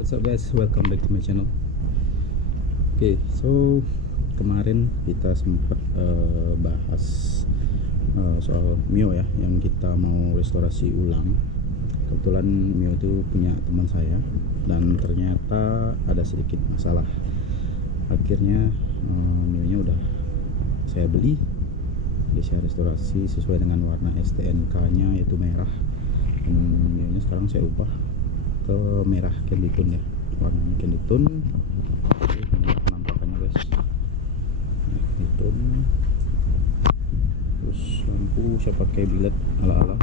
What's up guys, welcome back to my channel. So kemarin kita sempat bahas soal Mio ya, yang kita mau restorasi ulang. Kebetulan Mio itu punya teman saya dan ternyata ada sedikit masalah. Akhirnya Mio-nya udah saya beli, jadi saya restorasi sesuai dengan warna STNK-nya, yaitu merah. Dan Mio-nya sekarang saya ubah ke merah candy tone ya, warnanya candy tone. Ini penampakannya guys, candy tone. Terus lampu saya pakai biled ala-ala.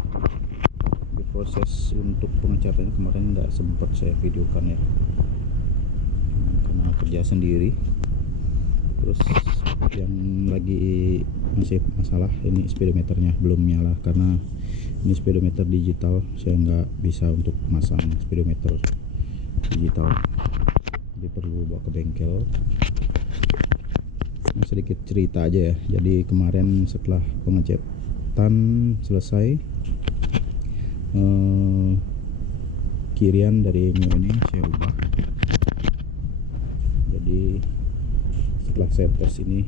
Di proses untuk pengecatannya kemarin nggak sempat saya videokan ya, karena kerja sendiri. Terus yang lagi masih masalah ini speedometernya belum nyala, karena ini speedometer digital, saya nggak bisa untuk masang speedometer digital, jadi perlu bawa ke bengkel. Nah, sedikit cerita aja ya, jadi kemarin setelah pengecetan selesai, kirian dari Mio ini saya ubah. Jadi setelah saya tes ini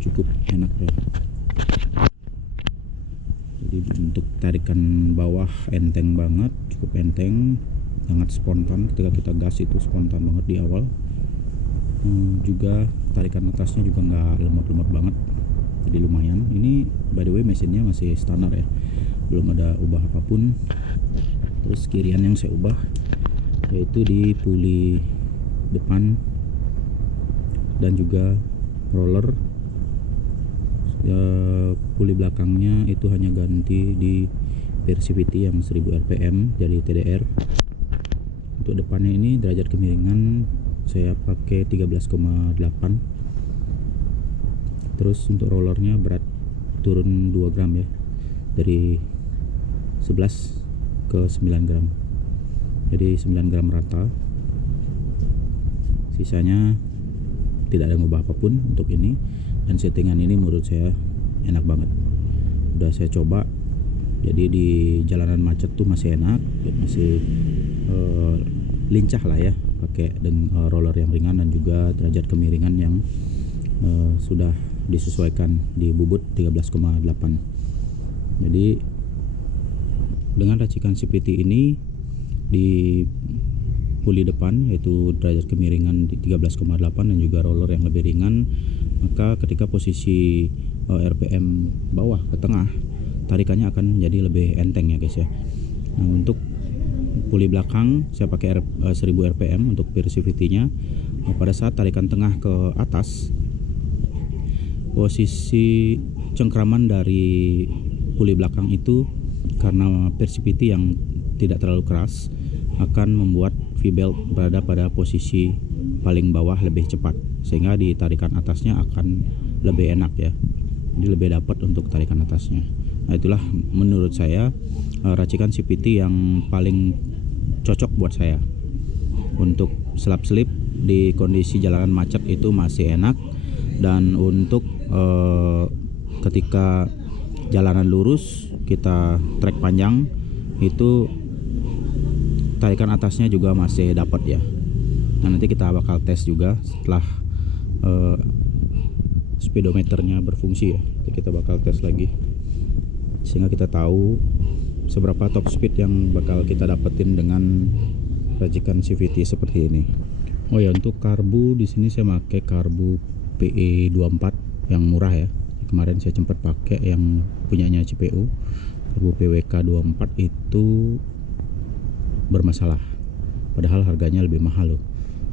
cukup enak ya, jadi untuk tarikan bawah enteng banget, cukup enteng, sangat spontan. Ketika kita gas itu spontan banget di awal. Juga tarikan atasnya juga nggak lemot-lemot banget, jadi lumayan. Ini by the way mesinnya masih standar ya, belum ada ubah apapun. Terus kirian yang saya ubah yaitu di puli depan dan juga roller. Puli belakangnya itu hanya ganti di Persivity yang 1000 rpm jadi TDR. Untuk depannya ini derajat kemiringan saya pakai 13,8. Terus untuk rollernya berat turun 2 gram ya, dari 11 ke 9 gram, jadi 9 gram rata. Sisanya tidak ada ngubah apapun untuk ini. Dan settingan ini menurut saya enak banget, udah saya coba. Jadi di jalanan macet tuh masih enak, masih lincah lah ya, pakai dengan roller yang ringan dan juga derajat kemiringan yang sudah disesuaikan di bubut 13,8. Jadi dengan racikan CVT ini di puli depan yaitu derajat kemiringan di 13,8 dan juga roller yang lebih ringan, maka ketika posisi RPM bawah ke tengah, tarikannya akan menjadi lebih enteng ya guys ya. Nah, untuk puli belakang saya pakai 1000 rpm untuk Persivity-nya. Pada saat tarikan tengah ke atas, posisi cengkraman dari puli belakang itu karena Persivity yang tidak terlalu keras akan membuat V-belt berada pada posisi paling bawah lebih cepat, sehingga di tarikan atasnya akan lebih enak ya, jadi lebih dapat untuk tarikan atasnya. Nah, itulah menurut saya racikan CVT yang paling cocok buat saya. Untuk selap-selip di kondisi jalanan macet itu masih enak, dan untuk ketika jalanan lurus kita trek panjang itu tarikan atasnya juga masih dapat ya. Nah, nanti kita bakal tes juga setelah speedometernya berfungsi ya. Nanti kita bakal tes lagi sehingga kita tahu seberapa top speed yang bakal kita dapetin dengan racikan CVT seperti ini. Oh ya, untuk karbu di sini saya pakai karbu PE24 yang murah ya. Kemarin saya sempat pakai yang punyanya CPU, karbu PWK24 itu bermasalah, padahal harganya lebih mahal loh.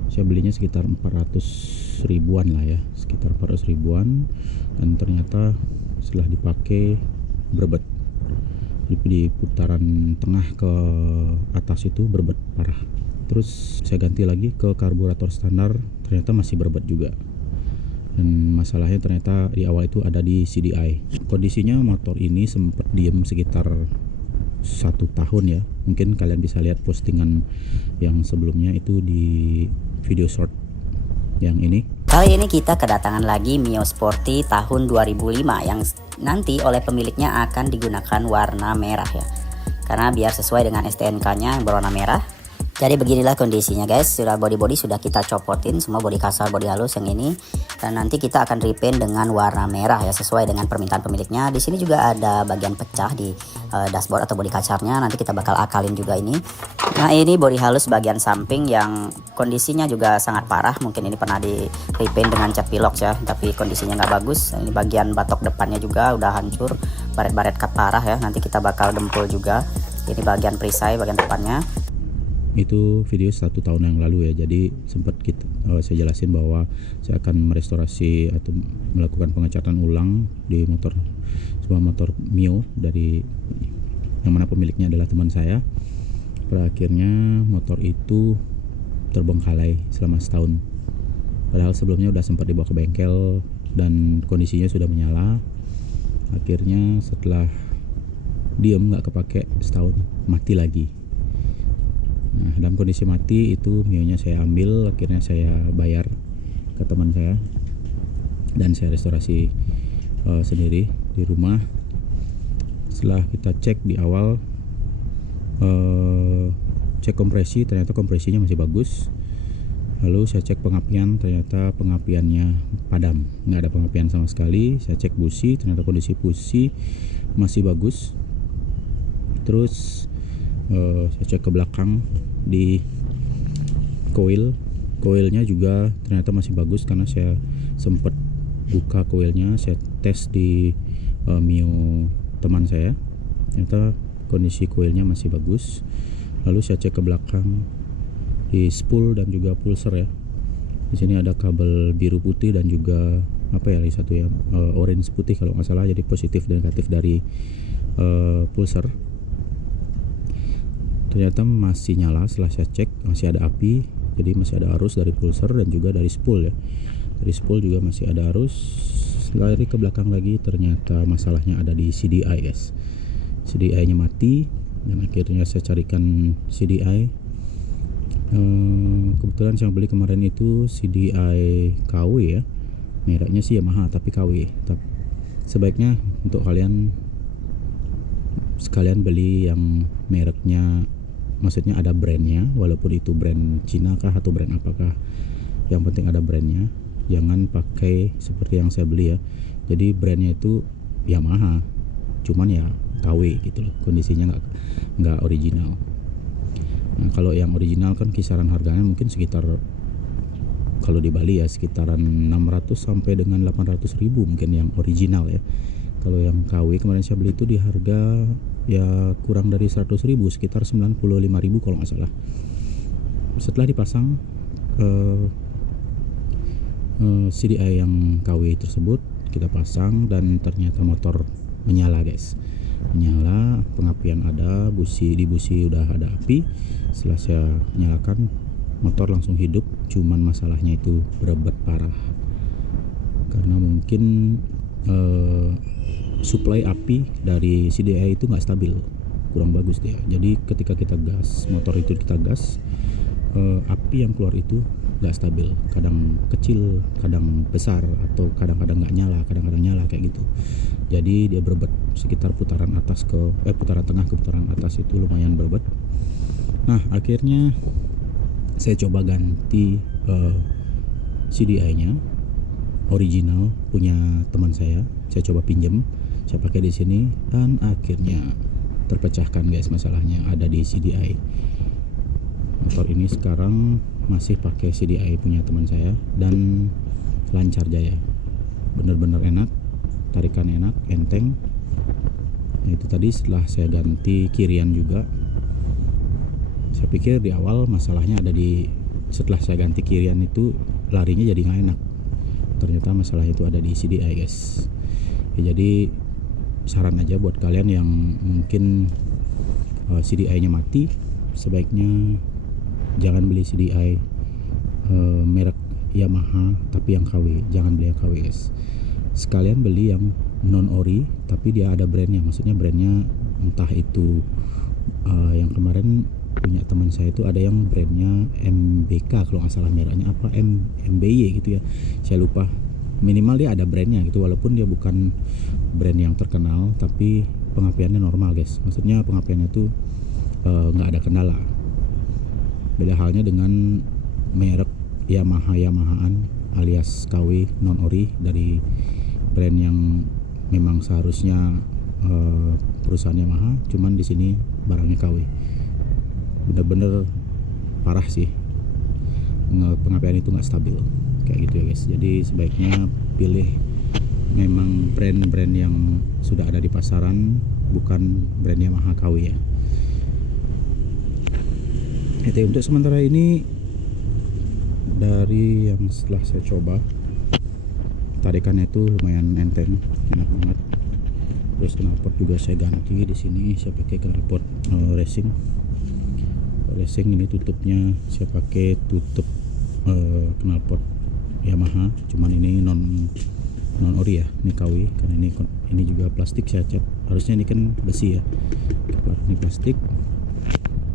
Saya belinya sekitar 400 ribuan lah ya, sekitar 400 ribuan, dan ternyata setelah dipakai berbet di putaran tengah ke atas itu berbet parah. Terus saya ganti lagi ke karburator standar, ternyata masih berbet juga. Dan masalahnya ternyata di awal itu ada di CDI. Kondisinya motor ini sempat diem sekitar 1 tahun ya. Mungkin kalian bisa lihat postingan yang sebelumnya itu di video short yang ini. Kali ini kita kedatangan lagi Mio Sporty tahun 2005 yang nanti oleh pemiliknya akan digunakan warna merah ya. Karena biar sesuai dengan STNK-nya yang berwarna merah, Jadi beginilah kondisinya guys, sudah body sudah kita copotin semua, body kasar, body halus yang ini, dan nanti kita akan repaint dengan warna merah ya, sesuai dengan permintaan pemiliknya. Di sini juga ada bagian pecah di dashboard atau body kacarnya, nanti kita bakal akalin juga ini. Nah ini body halus bagian samping yang kondisinya juga sangat parah, mungkin ini pernah di repaint dengan cat pilox ya, tapi kondisinya nggak bagus. Ini bagian batok depannya juga udah hancur, baret-baret parah ya, nanti kita bakal dempul juga. Ini bagian perisai bagian depannya. Itu video 1 tahun yang lalu ya, jadi sempat saya jelasin bahwa saya akan merestorasi atau melakukan pengecatan ulang di sebuah motor Mio dari yang mana pemiliknya adalah teman saya. Pada akhirnya motor itu terbengkalai selama setahun, padahal sebelumnya udah sempat dibawa ke bengkel dan kondisinya sudah menyala. Akhirnya setelah diem nggak kepake setahun, mati lagi. Nah, dalam kondisi mati itu Mio-nya saya ambil, akhirnya saya bayar ke teman saya dan saya restorasi sendiri di rumah. Setelah kita cek di awal, cek kompresi, ternyata kompresinya masih bagus. Lalu saya cek pengapian, ternyata pengapiannya padam, nggak ada pengapian sama sekali. Saya cek busi, ternyata kondisi busi masih bagus. Terus saya cek ke belakang di koilnya juga ternyata masih bagus, karena saya sempat buka koilnya, saya tes di Mio teman saya, ternyata kondisi koilnya masih bagus. Lalu saya cek ke belakang di spool dan juga pulser ya. Di sini ada kabel biru putih dan juga apa ya, satu ya, orange putih kalau nggak salah, jadi positif dan negatif dari pulser. Ternyata masih nyala. Setelah saya cek masih ada api, jadi masih ada arus dari pulser dan juga dari spool ya. Dari spool juga masih ada arus. Lari ke belakang lagi, ternyata masalahnya ada di CDI guys. CDI nya mati dan akhirnya saya carikan CDI. Kebetulan yang beli kemarin itu CDI KW ya, mereknya sih Yamaha tapi KW. Sebaiknya untuk kalian sekalian beli yang mereknya, maksudnya ada brandnya, walaupun itu brand Cina kah atau brand apakah, yang penting ada brandnya. Jangan pakai seperti yang saya beli ya, jadi brandnya itu Yamaha cuman ya KW gitu loh, kondisinya nggak original. Nah kalau yang original kan kisaran harganya mungkin sekitar, kalau di Bali ya sekitaran 600 sampai dengan 800 ribu mungkin yang original ya. Kalau yang KW kemarin saya beli itu di harga ya kurang dari 100 ribu, sekitar 95 ribu kalau nggak salah. Setelah dipasang CDI yang KW tersebut, kita pasang dan ternyata motor menyala guys, menyala, pengapian ada, di busi udah ada api. Setelah saya nyalakan, motor langsung hidup. Cuman masalahnya itu berebet parah, karena mungkin suplai api dari CDI itu nggak stabil, kurang bagus dia. Jadi ketika kita gas, motor itu kita gas, api yang keluar itu nggak stabil, kadang kecil, kadang besar, atau kadang-kadang nggak nyala, kadang-kadang nyala kayak gitu. Jadi dia berebet sekitar putaran putaran tengah ke putaran atas itu lumayan berebet. Nah akhirnya saya coba ganti CDI-nya original punya teman saya coba pinjem, saya pakai di sini dan akhirnya terpecahkan guys. Masalahnya ada di CDI. Motor ini sekarang masih pakai CDI punya teman saya dan lancar jaya, bener-bener enak, tarikan enak, enteng. Nah itu tadi setelah saya ganti kirian juga. Saya pikir di awal masalahnya ada setelah saya ganti kirian itu larinya jadi nggak enak. Ternyata masalah itu ada di CDI guys ya. Jadi saran aja buat kalian yang mungkin CDI nya mati, sebaiknya jangan beli CDI merek Yamaha tapi yang KW, jangan beli yang KW guys. Sekalian beli yang non ori tapi dia ada brandnya, maksudnya brandnya entah itu yang kemarin punya teman saya itu ada yang brandnya MBK kalau nggak salah, mereknya apa MBY gitu ya, saya lupa. Minimal dia ada brandnya gitu, walaupun dia bukan brand yang terkenal tapi pengapiannya normal guys, maksudnya pengapiannya itu nggak ada kendala. Beda halnya dengan merek Yamahaan alias KW non ori dari brand yang memang seharusnya perusahaan Yamaha, cuman di sini barangnya KW. Bener-bener parah sih, pengapian itu nggak stabil kayak gitu ya guys. Jadi sebaiknya pilih memang brand-brand yang sudah ada di pasaran, bukan brand Yamaha KW ya. Jadi untuk sementara ini, dari yang setelah saya coba, tarikannya itu lumayan enteng, enak banget. Terus knalpot juga saya ganti di sini, saya pakai knalpot racing. Racing ini tutupnya saya pakai tutup knalpot Yamaha, cuman ini non ori ya, ini KW, karena ini juga plastik saya cat. Harusnya ini kan besi ya, ini plastik.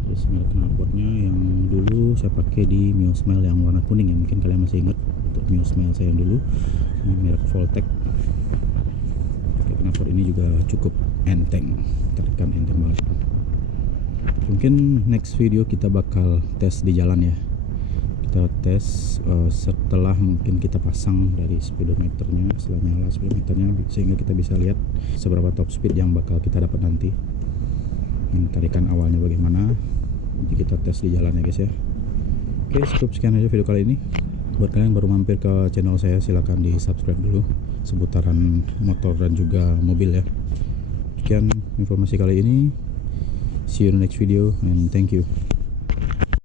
Terus merek knalpotnya yang dulu saya pakai di Miosmile yang warna kuning ya, mungkin kalian masih ingat untuk Miosmile saya yang dulu. Ini merek Voltec. Knalpot ini juga cukup enteng, tarikan enteng banget. Mungkin next video kita bakal tes di jalan ya. Kita tes setelah mungkin kita pasang dari speedometernya, setelah nyala speedometernya, sehingga kita bisa lihat seberapa top speed yang bakal kita dapat nanti. Tarikan awalnya bagaimana, nanti kita tes di jalan ya guys ya. Oke, cukup sekian aja video kali ini. Buat kalian yang baru mampir ke channel saya, silahkan di subscribe dulu seputaran motor dan juga mobil ya. Sekian informasi kali ini. See you in the next video and thank you.